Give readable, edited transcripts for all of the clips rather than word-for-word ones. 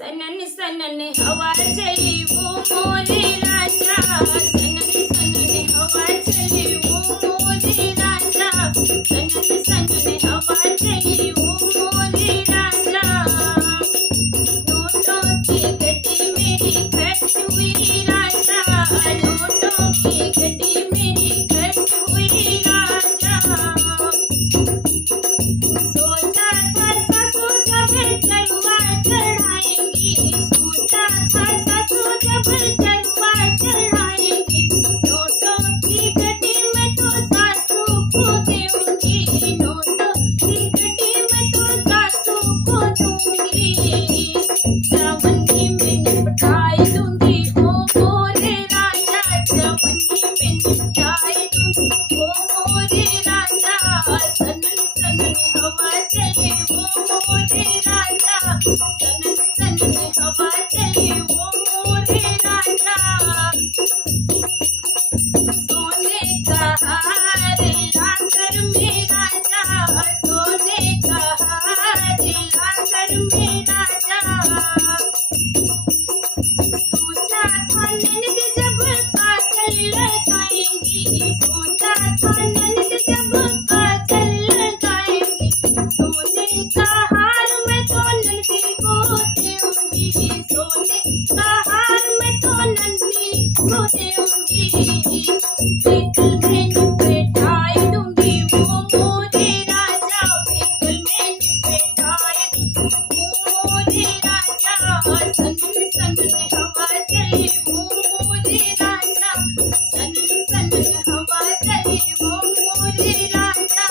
सनन सनन हवा चली वो मोरे राजा, सनन सनन हवा चली वो मोरे राजा, सनन सनन हवा चली वो मोरे राजा। नोटों की गड्डी मेरी खर्च हुई राजा, नोटों की गड्डी मेरी खर्च हुई राजा। सोचा था सासू जब चलवा चढ़ाएंगी, सोचा था सासू जब चलवा चढ़ाएंगी, नोटों की गड्डी में तो सासू को दूंगी, नोटों की गड्डी में तो सासू को दूंगी। जवानी में निपटाई दूंगी ओ मोरे राजा, जवानी में निपटाई दूंगी ओ मोरे राजा। सनन सनन हवा चले वो मोरे राजा, सनन सनन हवा चले वो मोरे राजा। सोने का हार लाकर मेरा राजा, सोने का हार लाकर मेरा राजा। सोचा था ननद जब काजल लगाएंगी, सोचा था ननद जब काजल लगाएंगी, सोने का हार मैं तो नंदी को दूंगी, सोने का हार मैं तो नंदी को दूंगी। पीतल में निपटाई दूंगी वो मोरे राजा, पीतल में निपटाई दूंगी वो मोरे राजा। सनन सनन हवा चले वो मोरे राजा, सनन सनन हवा चले वो मोरे राजा।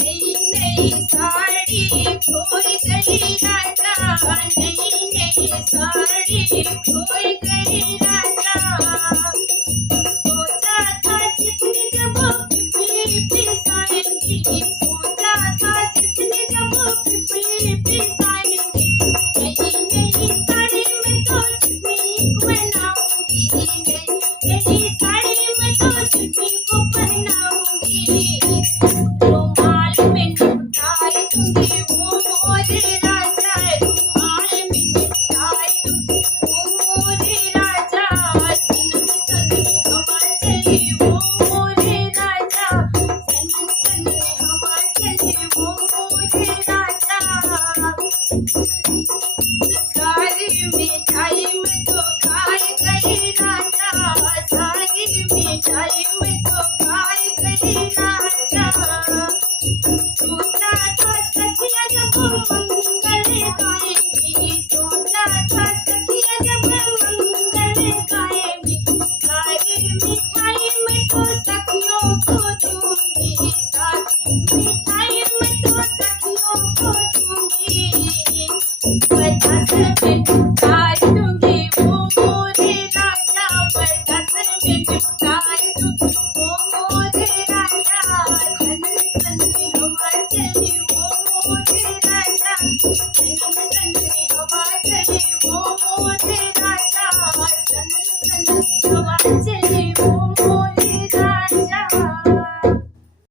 नई नई साड़ी खोई गई राजा, नई नई साड़ी खोई गई राजा। सोचा था जितनी जब पिपली पिसाएंगी, सोचा था जितनी जब पिपली पिसाएंगी, नई नई साड़ी में तो जितनी को बनाऊंगी, नई साड़ी में तो जितनी को पहनाऊंगी। रुमाल में निपटाई दूंगी वो मोरे राजा, रुमाल में निपटाई दूंगी वो मोरे राजा। सनन सनन हवा चले वो मोरे राजा, सनन सनन हवा चले वो मोरे राजा। सारी मिठाई में तो खाई गई राजा, सारी मिठाई में तो खाई गई राजा। सोचा था सखिया जब मंगल गाएंगी, सोचा था सखिया जब मंगल गाएंगी, सारी मिठाई में तो सखियों को दूंगी, सारी मिठाई में तो सखियों को दूंगी। पचास में निपटाई दूंगी वो मोरे राजा, पचास में निपटाई दूंगी वो मोरे राजा। सनन सनन हवा चले वो मोरे राजा, सनन सनन हवा चले